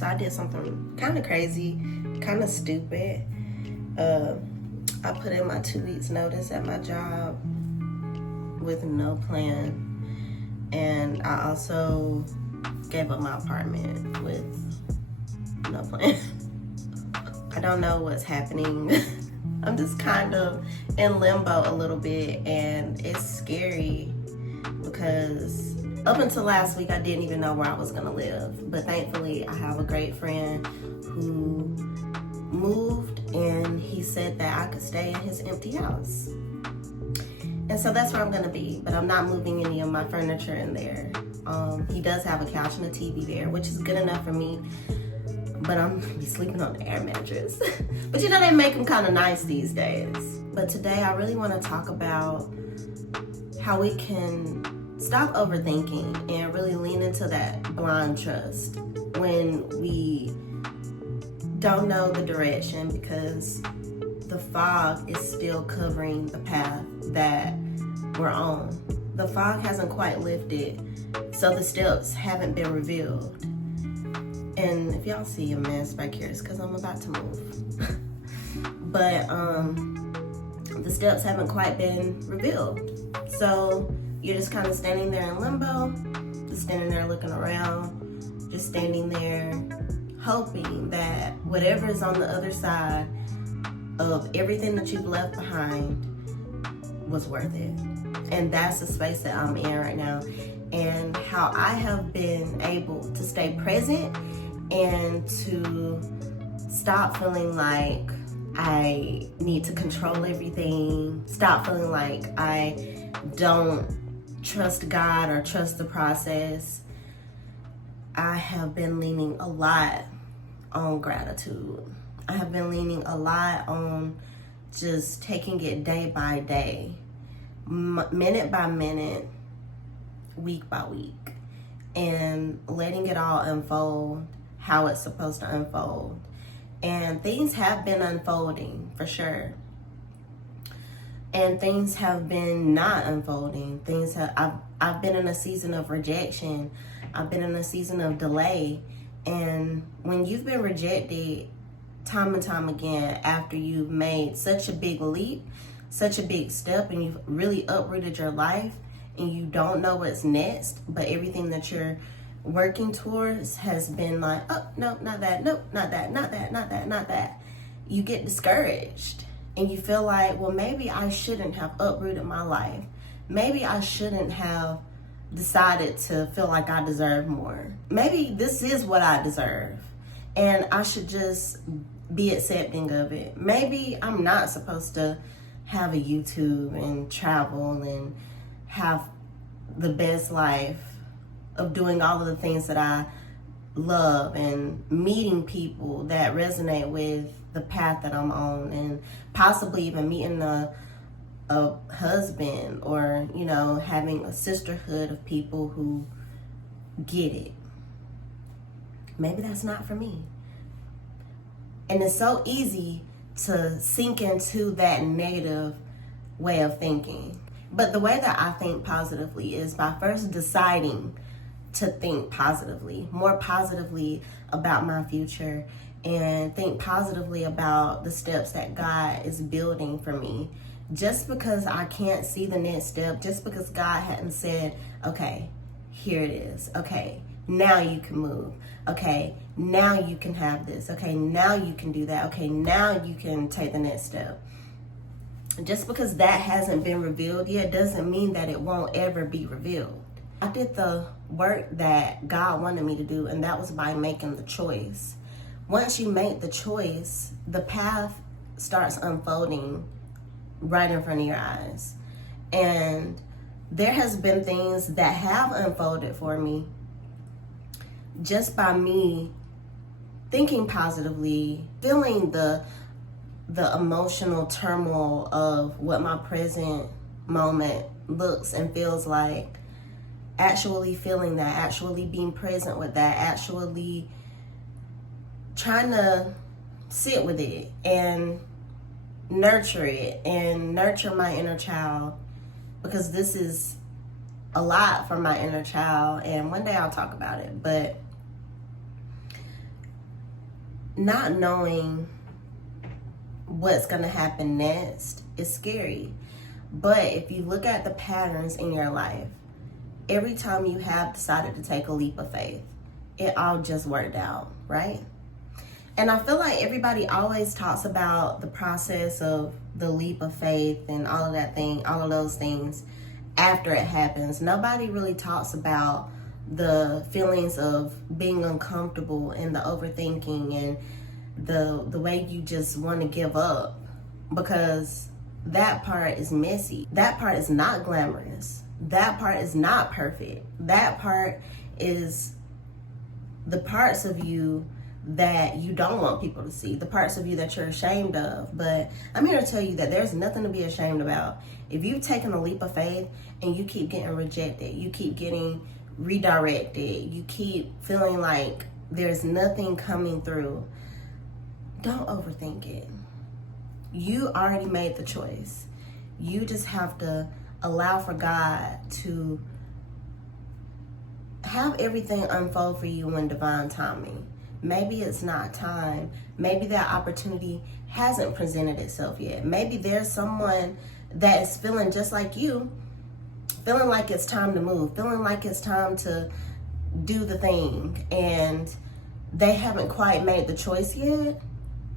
So I did something kind of crazy, kind of stupid. I put in my 2 weeks notice at my job with no plan. And I also gave up my apartment with no plan. I don't know what's happening. I'm just kind of in limbo a little bit, and it's scary because up until last week, I didn't even know where I was gonna live. But thankfully, I have a great friend who moved, and he said that I could stay in his empty house. And so that's where I'm gonna be, but I'm not moving any of my furniture in there. He does have a couch and a TV there, which is good enough for me, but I'm gonna be sleeping on the air mattress. But you know, they make them kind of nice these days. But today I really wanna talk about how we can stop overthinking and really lean into that blind trust when we don't know the direction, because the fog is still covering the path that we're on. The fog hasn't quite lifted, so the steps haven't been revealed. And if y'all see a mess back here, it's because I'm about to move. But the steps haven't quite been revealed. So you're just kind of standing there in limbo, just standing there looking around, just standing there hoping that whatever is on the other side of everything that you've left behind was worth it. And that's the space that I'm in right now. And how I have been able to stay present and to stop feeling like I need to control everything, stop feeling like I don't trust God or trust the process. I have been leaning a lot on gratitude. I have been leaning a lot on just taking it day by day, minute by minute, week by week, and letting it all unfold how it's supposed to unfold. And things have been unfolding for sure. And things have been not unfolding. I've been in a season of rejection. I've been in a season of delay. And when you've been rejected time and time again after you've made such a big leap, such a big step, and you've really uprooted your life, and you don't know what's next, but everything that you're working towards has been like, oh, no, not that, nope, not that, not that, not that, not that. You get discouraged and you feel like, well, maybe I shouldn't have uprooted my life. Maybe I shouldn't have decided to feel like I deserve more. Maybe this is what I deserve and I should just be accepting of it. Maybe I'm not supposed to have a YouTube and travel and have the best life of doing all of the things that I love and meeting people that resonate with the path that I'm on, and possibly even meeting a husband, or, you know, having a sisterhood of people who get it. Maybe that's not for me. And it's so easy to sink into that negative way of thinking. But the way that I think positively is by first deciding to think positively, more positively about my future, and think positively about the steps that God is building for me. Just because I can't see the next step, just because God hadn't said, okay, here it is. Okay, now you can move. Okay, now you can have this. Okay, now you can do that. Okay, now you can take the next step. Just because that hasn't been revealed yet doesn't mean that it won't ever be revealed. I did the work that God wanted me to do, and that was by making the choice. Once you make the choice, the path starts unfolding right in front of your eyes. And there has been things that have unfolded for me just by me thinking positively, feeling the emotional turmoil of what my present moment looks and feels like, actually feeling that, actually being present with that, actually trying to sit with it and nurture it and nurture my inner child, because this is a lot for my inner child, and one day I'll talk about it. But not knowing what's going to happen next is scary. But if you look at the patterns in your life, every time you have decided to take a leap of faith, it all just worked out, right? And I feel like everybody always talks about the process of the leap of faith and all of that thing, all of those things after it happens. Nobody really talks about the feelings of being uncomfortable and the overthinking and the way you just want to give up, because that part is messy. That part is not glamorous. That part is not perfect. That part is the parts of you that you don't want people to see, the parts of you that you're ashamed of. But I'm here to tell you that there's nothing to be ashamed about. If you've taken a leap of faith and you keep getting rejected, you keep getting redirected, you keep feeling like there's nothing coming through, don't overthink it. You already made the choice. You just have to allow for God to have everything unfold for you in divine timing. Maybe it's not time. Maybe that opportunity hasn't presented itself yet. Maybe there's someone that is feeling just like you, feeling like it's time to move, feeling like it's time to do the thing, and they haven't quite made the choice yet,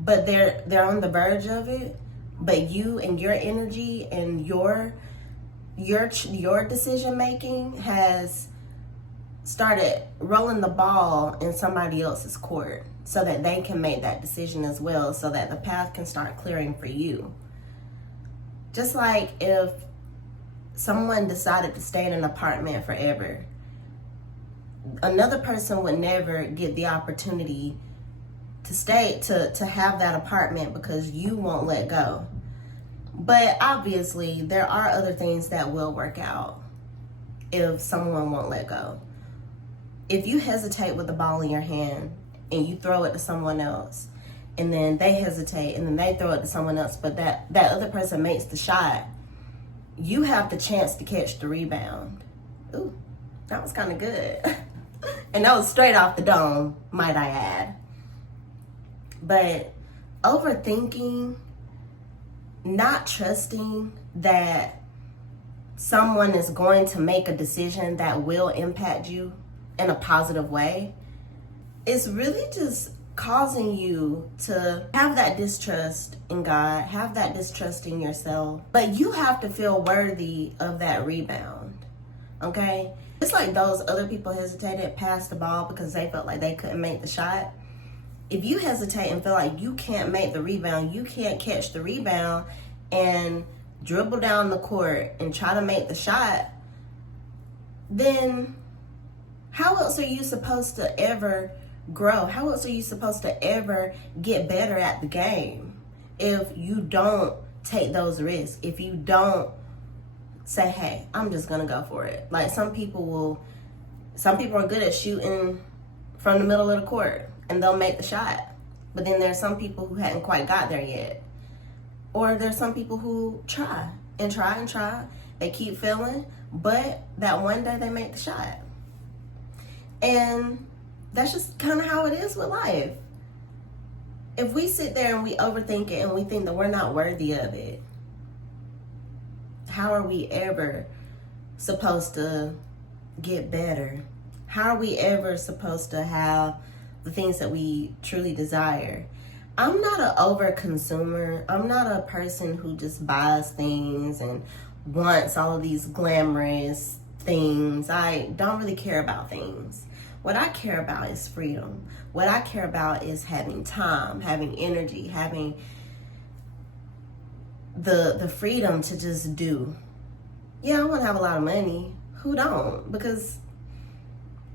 but they're on the verge of it. But you and your energy and your decision making has started rolling the ball in somebody else's court so that they can make that decision as well, so that the path can start clearing for you. Just like if someone decided to stay in an apartment forever, another person would never get the opportunity to stay, to have that apartment, because you won't let go. But obviously there are other things that will work out if someone won't let go. If you hesitate with the ball in your hand and you throw it to someone else, and then they hesitate and then they throw it to someone else, but that other person makes the shot, you have the chance to catch the rebound. Ooh, that was kind of good. And that was straight off the dome, might I add. But overthinking, not trusting that someone is going to make a decision that will impact you in a positive way, it's really just causing you to have that distrust in God, have that distrust in yourself. But you have to feel worthy of that rebound, okay? It's like those other people hesitated, passed the ball because they felt like they couldn't make the shot. If you hesitate and feel like you can't make the rebound, you can't catch the rebound and dribble down the court and try to make the shot, then how else are you supposed to ever grow? How else are you supposed to ever get better at the game if you don't take those risks? If you don't say, hey, I'm just gonna go for it. Like some people are good at shooting from the middle of the court and they'll make the shot. But then there's some people who hadn't quite got there yet. Or there's some people who try and try and try. They keep failing, but that one day they make the shot. And that's just kind of how it is with life. If we sit there and we overthink it and we think that we're not worthy of it, how are we ever supposed to get better? How are we ever supposed to have the things that we truly desire? I'm not an over consumer. I'm not a person who just buys things and wants all of these glamorous things. I don't really care about things. What I care about is freedom. What I care about is having time, having energy, having the freedom to just do. Yeah, I want to have a lot of money. Who don't? Because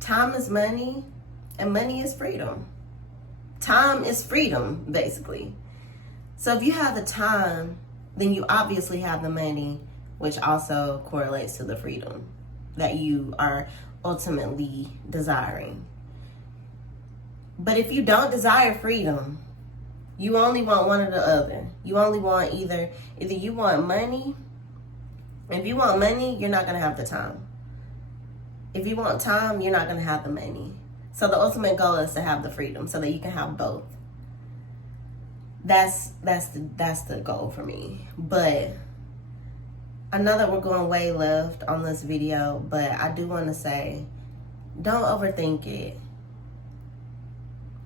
time is money and money is freedom. Time is freedom, basically. So if you have the time, then you obviously have the money, which also correlates to the freedom that you are ultimately desiring. But if you don't desire freedom, you only want one or the other. You only want either you want money. If you want money, you're not going to have the time. If you want time, you're not going to have the money. So the ultimate goal is to have the freedom so that you can have both. that's the goal for me. But I know that we're going way left on this video, but I do want to say, don't overthink it.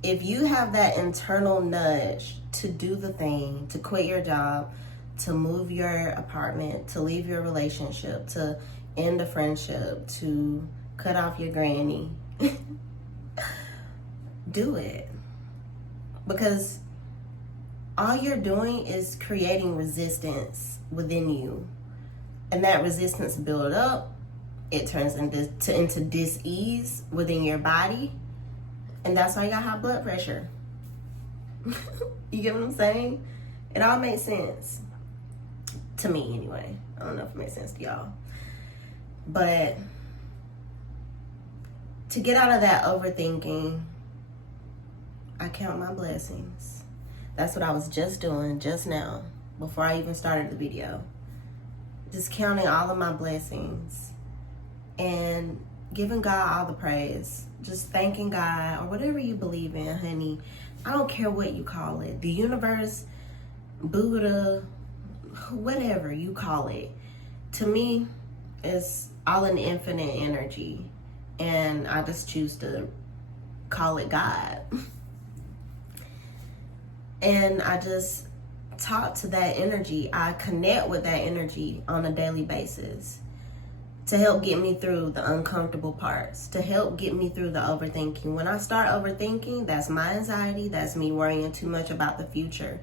If you have that internal nudge to do the thing, to quit your job, to move your apartment, to leave your relationship, to end a friendship, to cut off your granny, do it. Because all you're doing is creating resistance within you. And that resistance build up, it turns into dis-ease within your body. And that's why you got high blood pressure. You get what I'm saying? It all makes sense. To me, anyway. I don't know if it makes sense to y'all. But to get out of that overthinking, I count my blessings. That's what I was just doing just now, before I even started the video. Just counting all of my blessings and giving God all the praise. Just thanking God, or whatever you believe in, honey. I don't care what you call it. The universe, Buddha, whatever you call it. To me, it's all an infinite energy. And I just choose to call it God. And I just talk to that energy. I connect with that energy on a daily basis to help get me through the uncomfortable parts, to help get me through the overthinking. When I start overthinking, that's my anxiety. That's me worrying too much about the future.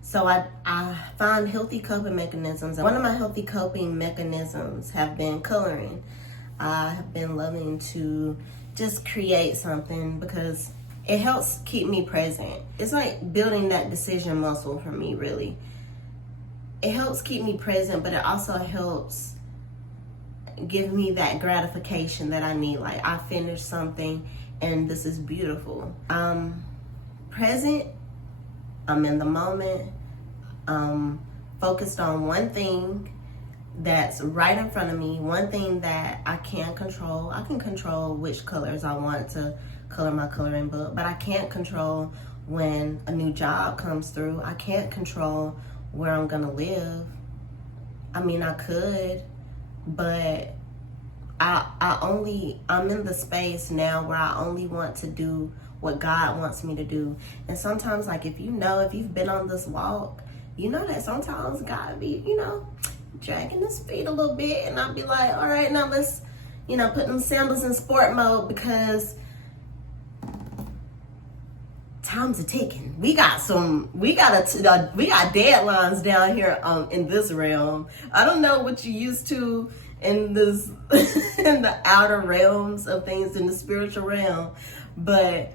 So I find healthy coping mechanisms. One of my healthy coping mechanisms have been coloring. I have been loving to just create something because it helps keep me present. It's like building that decision muscle for me, really. It helps keep me present, but it also helps give me that gratification that I need. Like, I finished something and this is beautiful. I'm present. I'm in the moment. Focused on one thing that's right in front of me, one thing that I can control. I can control which colors I want to color my coloring book, but I can't control when a new job comes through. I can't control where I'm gonna live. I mean, I could, but I'm in the space now where I only want to do what God wants me to do. And sometimes, like, if you've been on this walk, you know that sometimes God be, dragging his feet a little bit, and I'll be like, all right, now let's, put them sandals in sport mode, because time's a ticking. We got deadlines down here in this realm. I don't know what you used to in this in the outer realms of things, in the spiritual realm, but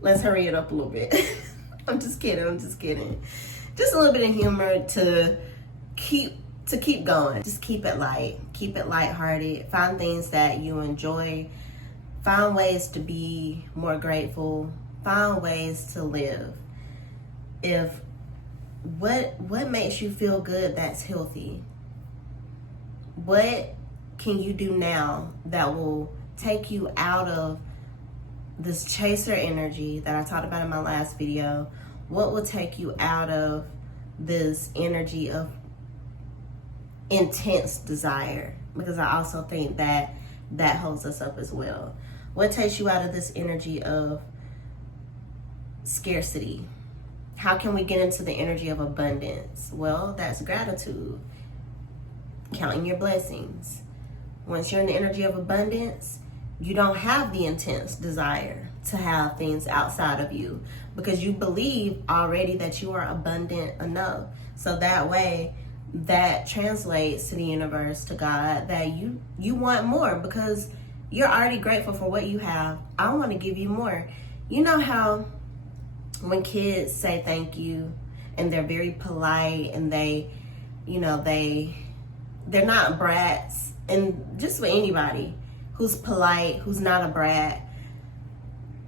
let's hurry it up a little bit. I'm just kidding. Just a little bit of humor to keep going. Just keep it light. Keep it lighthearted. Find things that you enjoy. Find ways to be more grateful. Find ways to live. What makes you feel good that's healthy? What can you do now that will take you out of this chaser energy that I talked about in my last video? What will take you out of this energy of intense desire? Because I also think that holds us up as well. What takes you out of this energy of scarcity? How can we get into the energy of abundance? Well, that's gratitude. Counting your blessings. Once you're in the energy of abundance, you don't have the intense desire to have things outside of you, because you believe already that you are abundant enough. So that way, that translates to the universe, to God, that you want more, because you're already grateful for what you have. I want to give you more. You know how when kids say thank you and they're very polite and they're not brats, and just for anybody who's polite, who's not a brat,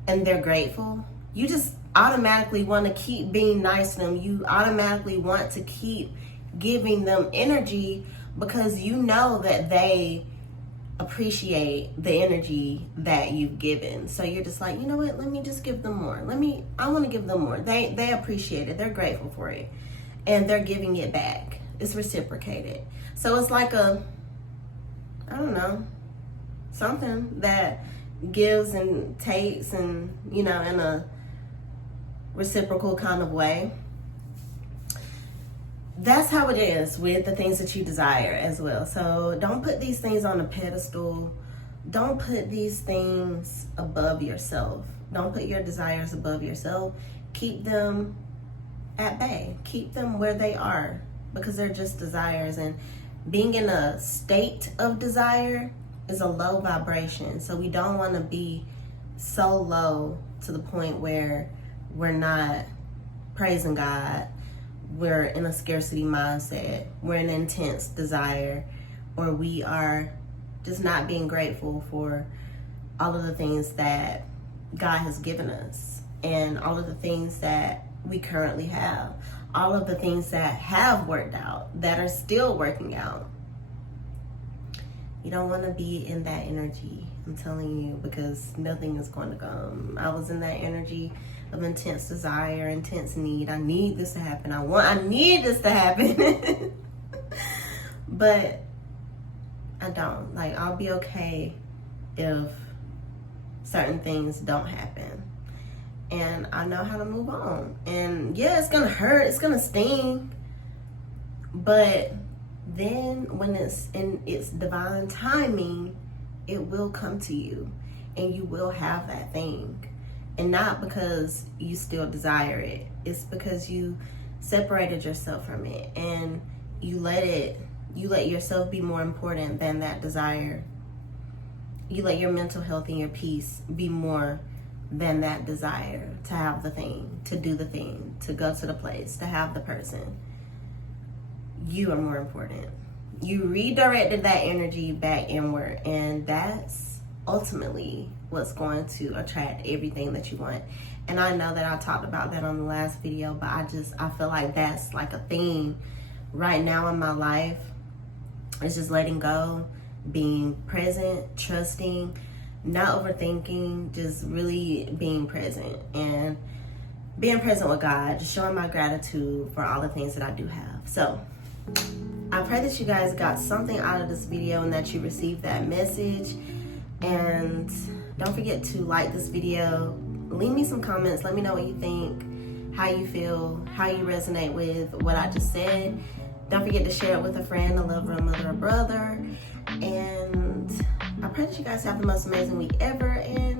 and they're grateful, you just automatically want to keep being nice to them. You automatically want to keep giving them energy, because you know that they appreciate the energy that you've given. So you're just like, you know what, let me just give them more. I want to give them more. They appreciate it. They're grateful for it. And they're giving it back. It's reciprocated. So it's like I don't know, something that gives and takes, and, you know, in a reciprocal kind of way. That's how it is with the things that you desire as well. So don't put these things on a pedestal. Don't put these things above yourself. Don't put your desires above yourself. Keep them at bay. Keep them where they are, because they're just desires. And being in a state of desire is a low vibration. So we don't want to be so low to the point where we're not praising God. We're in a scarcity mindset. We're in intense desire, or we are just not being grateful for all of the things that God has given us, and all of the things that we currently have, all of the things that have worked out, that are still working out. You don't want to be in that energy, I'm telling you, because nothing is going to come. I was in that energy of intense desire, intense need. I need this to happen. I need this to happen. But I don't. Like, I'll be okay if certain things don't happen. And I know how to move on. And yeah, it's gonna hurt, it's gonna sting. But then when it's in its divine timing, it will come to you, and you will have that thing. And not because you still desire it. It's because you separated yourself from it, and you let yourself be more important than that desire. You let your mental health and your peace be more than that desire to have the thing, to do the thing, to go to the place, to have the person. You are more important. You redirected that energy back inward, and that's ultimately what's going to attract everything that you want. And I know that I talked about that on the last video, but I feel like that's like a theme right now in my life. It's just letting go, being present, trusting, not overthinking, just really being present, and being present with God, just showing my gratitude for all the things that I do have. So I pray that you guys got something out of this video, and that you received that message. And don't forget to like this video. Leave me some comments. Let me know what you think, how you feel, how you resonate with what I just said. Don't forget to share it with a friend, a lover, a mother, a brother. And I pray that you guys have the most amazing week ever. And